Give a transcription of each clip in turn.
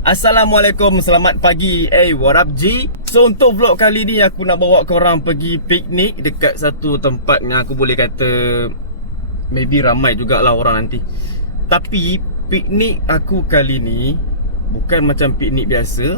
Assalamualaikum, selamat pagi. What up G? So untuk vlog kali ni aku nak bawa korang pergi piknik dekat satu tempat yang aku boleh kata maybe ramai jugalah orang nanti. Tapi piknik aku kali ni bukan macam piknik biasa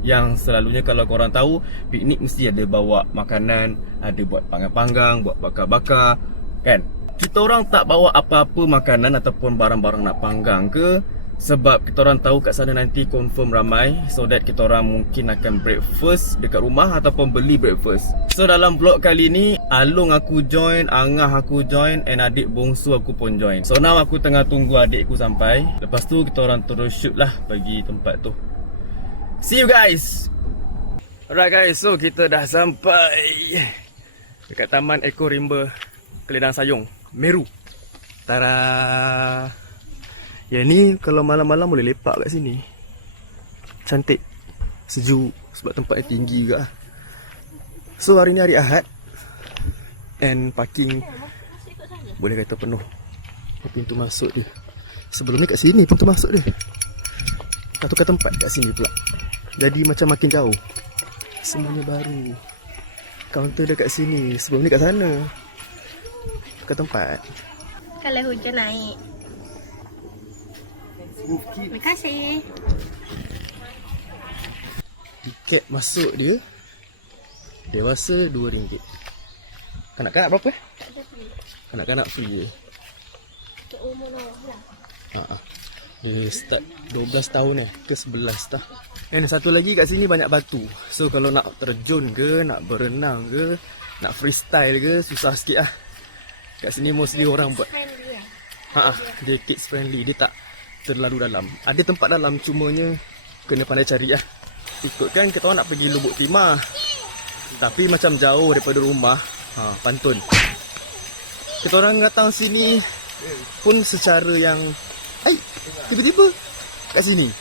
yang selalunya kalau korang tahu piknik mesti ada bawa makanan, ada buat panggang-panggang, buat bakar-bakar, kan? Kita orang tak bawa apa-apa makanan ataupun barang-barang nak panggang ke, sebab kita orang tahu kat sana nanti confirm ramai. So that kita orang mungkin akan breakfast dekat rumah ataupun beli breakfast. So dalam vlog kali ni, Along aku join, Angah aku join, and adik bongsu aku pun join. So now aku tengah tunggu adikku sampai. Lepas tu kita orang terus shoot lah pergi tempat tu. See you guys. Alright guys, so kita dah sampai dekat Taman Eko Rimba Keledang Sayong, Meru. Tara. Ya ni kalau malam-malam boleh lepak kat sini. Cantik, sejuk sebab tempatnya tinggi juga. So hari ni hari Ahad, and parking boleh kata penuh. Pintu masuk dia sebelum ni kat sini pintu masuk dia. Kita tukar tempat kat sini pula, jadi macam makin jauh. Semuanya baru. Kaunter dia kat sini, sebelum ni kat sana. Tukar tempat. Kalau hujan naik. Terima kasih. Tiket masuk dia dewasa RM2. Kanak-kanak berapa? Kanak-kanak free je. Untuk umur lah. Dia start 12 tahun ke 11 dah. Dan satu lagi kat sini banyak batu. So kalau nak terjun ke, nak berenang ke, nak freestyle ke, susah sikit lah. Kat sini mostly orang buat dia kids friendly. Dia tak terlalu dalam. Ada tempat dalam, cumanya kena pandai cari lah. Ikutkan kita orang nak pergi Lubuk Timah, tapi macam jauh daripada rumah. Pantun. Kita orang datang sini pun secara yang tiba-tiba kat sini.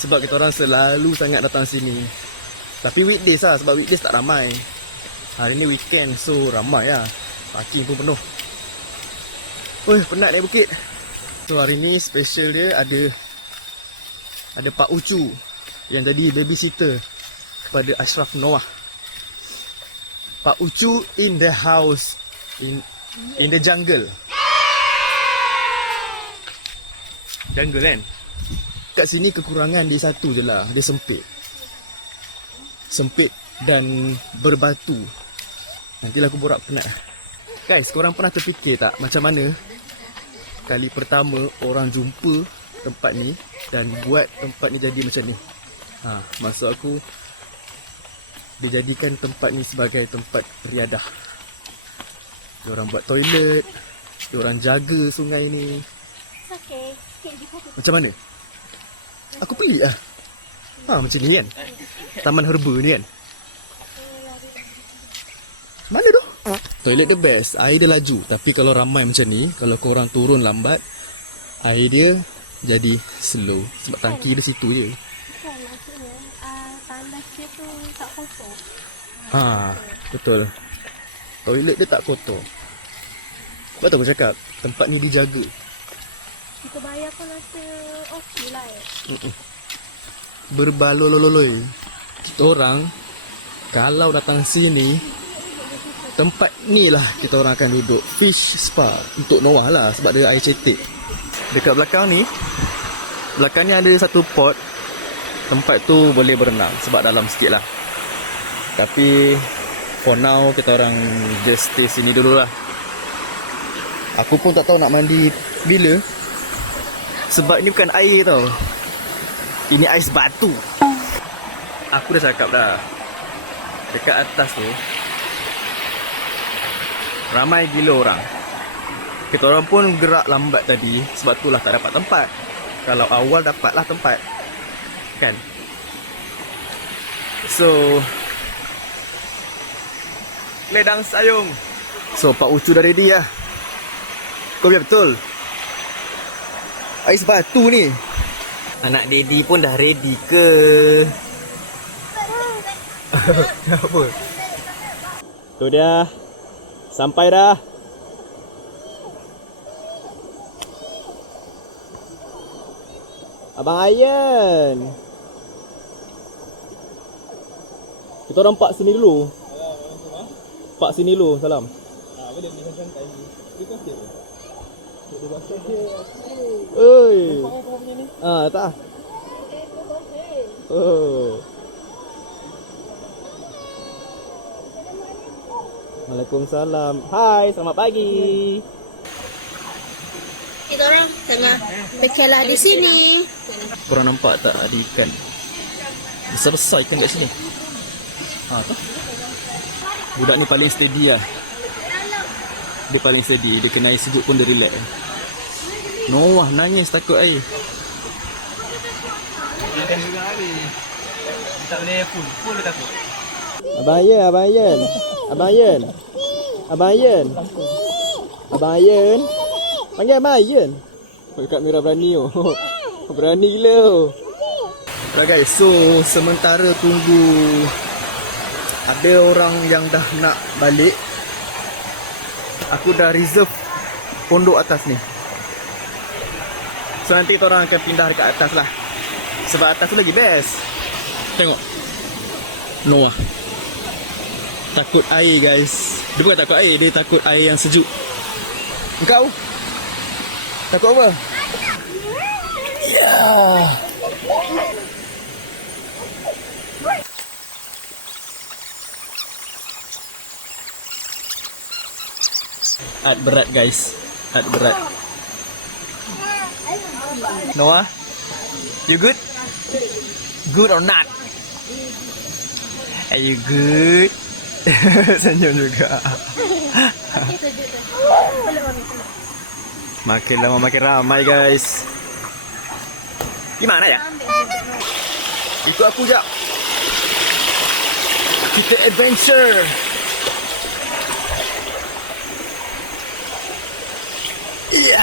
Sebab kita orang selalu sangat datang sini. Tapi weekdays lah, sebab weekdays tak ramai. Hari ni weekend, so ramai lah. Parking pun penuh. Penat naik bukit. So hari ni special dia ada Pak Ucu yang jadi babysitter kepada Ashraf Noah. Pak Ucu in the house, in the jungle. Jungle kan? Kat sini kekurangan dia satu je lah, dia sempit. Sempit dan berbatu. Nantilah aku borak penat. Guys, korang pernah terfikir tak macam mana kali pertama orang jumpa tempat ni dan buat tempat ni jadi macam ni? Maksud aku, dia jadikan tempat ni sebagai tempat riadah. Diorang buat toilet, diorang jaga sungai ni. Okay. Macam mana? Aku pelik lah. Macam ni kan, taman herba ni kan. Mana tu? Toilet the best, air dia laju. Tapi kalau ramai macam ni, kalau korang turun lambat, air dia jadi slow. Sebab tangki dia situ je. Bukan, maksudnya tandas dia tu tak kotor. Betul. Toilet dia tak kotor. Sebab tu aku cakap, tempat ni dijaga. Kita bayar pun rasa okey lah Berbalolololoi. Kita orang kalau datang sini, tempat ni lah kita orang akan duduk. Fish spa untuk Noah lah, sebab dia air cetek. Dekat belakang ni ada satu pot. Tempat tu boleh berenang sebab dalam sikit lah. Tapi for now kita orang just stay sini dulu lah. Aku pun tak tahu nak mandi bila, sebab ni bukan air tau, ini ais batu. Aku dah cakap dah, dekat atas tu ramai gila orang. Kita orang pun gerak lambat tadi, sebab itulah tak dapat tempat. Kalau awal dapatlah tempat, kan? So Keledang Sayong. So Pak Ucu dah ready lah. Kau biar betul ais batu ni. Anak daddy pun dah ready ke? Apa? Tu dia. Sampai dah. Abang Ayan. Kita orang pak sini dulu. Pak sini dulu, salam. Boleh ni santai. Terima kasih. Oi. Tak. Oh. Waalaikumsalam. Hai, selamat pagi. Kita orang tengah berkelah di sini. Korang nampak tak ada ikan? Besar-besar ikan kat sini. Tu. Budak ni paling steady lah. Dia paling steady. Dia kena air sejuk pun dia relax. Noah nangis takut air. Ikan juga hari. Tak boleh full dia takut. Abang Ayan, Abang Ayan. Abang Ayan. Abang Ayan. Abang Ayan. Panggil Abang Ayan. Dekat Mira berani oh. Berani gila oh. Right guys, so sementara tunggu ada orang yang dah nak balik, aku dah reserve pondok atas ni. So nanti kita orang akan pindah dekat atas lah. Sebab atas tu lagi best. Tengok Noah takut air guys. Dia bukan takut air, dia takut air yang sejuk. Engkau takut apa? Ya. Ad berat guys. Ad berat. Noah, you good? Good or not? Are you good? Senyum juga. Makin lama makin ramai guys. Gimana ya? Itu aku je. Kita adventure. Iya.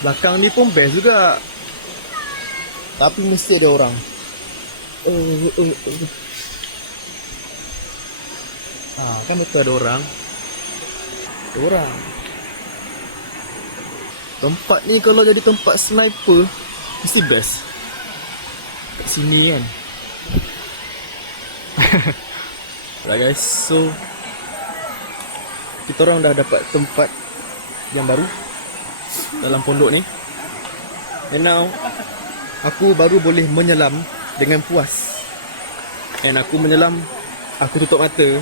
Belakang ni pun best juga. Tapi mesti ada orang. Kan betul ada orang. Ada orang. Tempat ni kalau jadi tempat sniper mesti best. Kat sini kan. Right guys, so kita orang dah dapat tempat yang baru dalam pondok ni. And now aku baru boleh menyelam dengan puas. And aku menyelam, aku tutup mata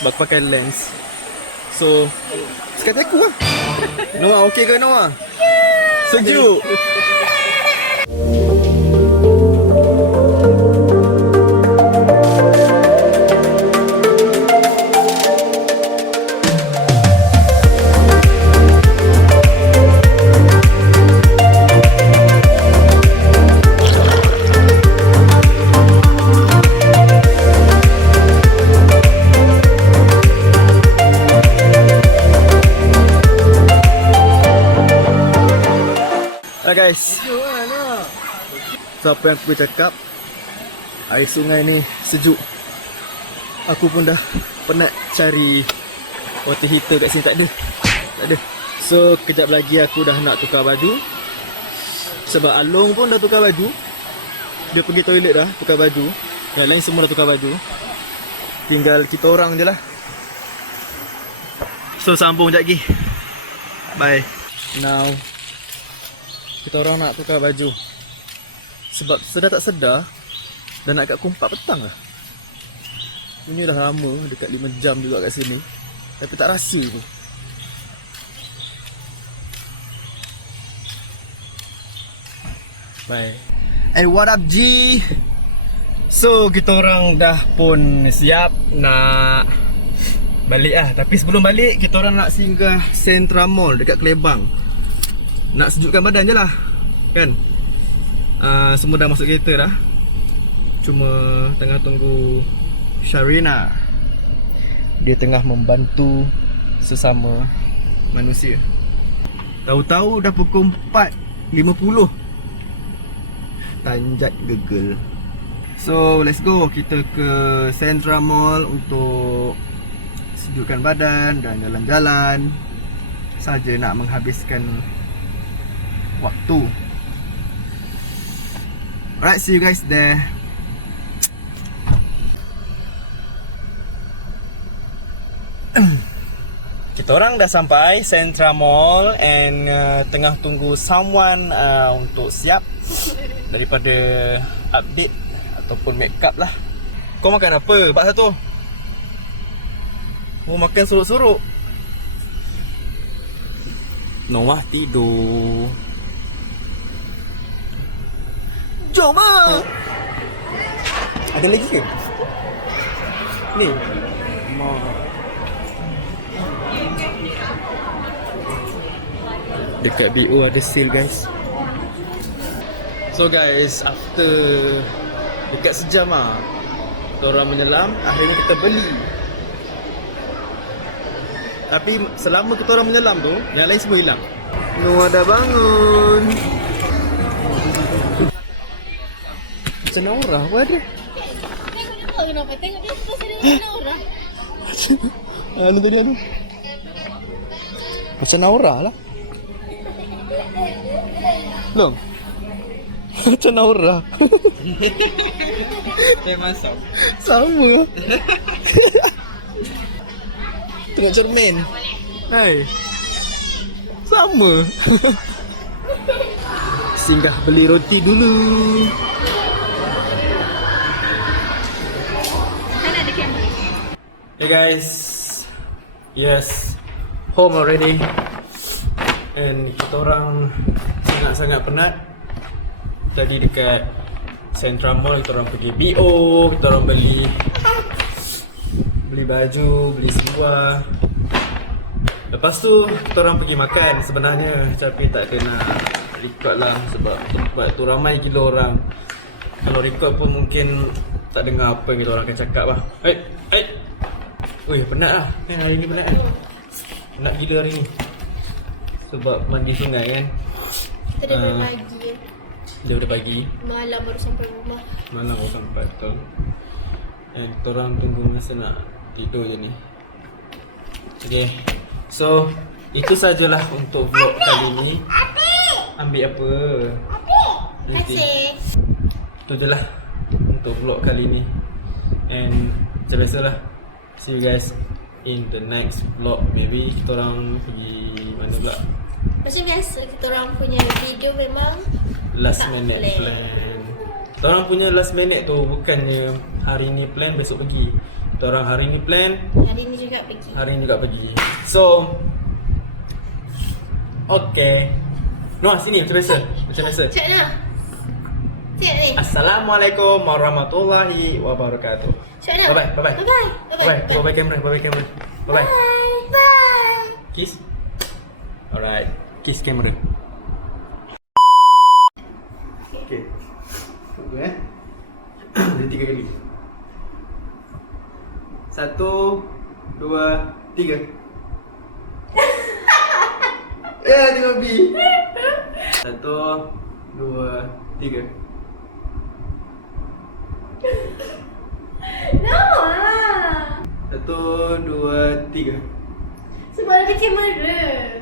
sebab aku pakai lens. So sekarang aku lah. Noah okey ke Noah? Sejuk. Guys, so apa yang aku cakap, air sungai ni sejuk. Aku pun dah penat cari water heater kat sini, tak ada. So kejap lagi aku dah nak tukar baju. Sebab Along pun dah tukar baju. Dia pergi toilet dah, tukar baju. Yang lain semua dah tukar baju. Tinggal kita orang je lah. So sambung sekejap lagi. Bye. Now kita orang nak tukar baju. Sebab sedar tak sedar dah nak kat pukul 4 petang lah. Ini dah lama, dekat 5 jam juga kat sini. Tapi tak rasa pun. Bye. Hey, what up G? So kita orang dah pun siap nak balik lah. Tapi sebelum balik kita orang nak singgah Central Mall dekat Kelebang. Nak sejukkan badan je lah. Kan? Semua dah masuk kereta dah. Cuma tengah tunggu Sharina. Dia tengah membantu sesama manusia. Tahu-tahu dah pukul 4.50. Tanjat gegel. So let's go. Kita ke Central Mall untuk sejukkan badan dan jalan-jalan. Saja nak menghabiskan waktu Alright, see you guys there. Kita orang dah sampai Central Mall and tengah tunggu someone untuk siap daripada update ataupun make up lah. Kau makan apa? Pak satu. Mau makan suruk-suruk. Noah tidur. Jom ah. Ada lagi ke? Ni. Dekat BO ada sale guys. So guys, after dekat sejam lah kita orang menyelam, akhirnya kita beli. Tapi selama kita orang menyelam tu, yang lain semua hilang. Noah dah bangun. Macam Naura apa ada? Tengok kenapa? Tengok dia terus ada orang. Lalu tadi ada. Macam Naura lah. Long. Macam Naura. Dia masuk. Sama. Tengok cermin. Hai. Sama. Singgah beli roti dulu. Kan ada kamera. Hey guys. Yes. Home already. And kita orang sangat-sangat penat. Tadi dekat Central Mall kita orang pergi BO, kita orang beli baju, beli seluar. Lepas tu kita orang pergi makan sebenarnya, tapi tak kena record lah sebab tempat tu ramai gila orang. Kalau record pun mungkin tak dengar apa yang kita orang akan cakap lah. Weh, penat lah kan hari ni, penat kan? Penat gila hari ni sebab mandi sungai kan. Kita dah dari pagi. Daripada pagi, Malam baru sampai rumah. malam baru sampai, betul. And kita orang tunggu masa nak tidur je ni. Okay, so itu sajalah untuk vlog kali ni. Ambil apa? Terima kasih. Itu je lah untuk vlog kali ni. And macam biasalah, see you guys in the next vlog. Maybe kita orang pergi mana pula? Macam biasa kita orang punya video memang Last tak minute plan. plan. Kita orang punya last minute tu bukannya hari ni plan besok pergi. Kita orang hari ni plan, Hari ni juga pergi. hari ni juga pergi. So okay. Noah sini macam biasa. Macam biasa. Cik nak? Cik ni. Assalamualaikum warahmatullahi wabarakatuh. Cik nak? Bye bye. Bye bye. Bye bye. Bye bye. Bye bye kamera. Bye bye kamera. Bye bye. Bye. Bye. Kiss. Alright. Kiss kamera. Okay. Tunggu Dia 3 kali. 1, 2, 3. Ya, tengok B. 1, 2, 3. No lah. 1, 2, 3. Sebab ada kamera.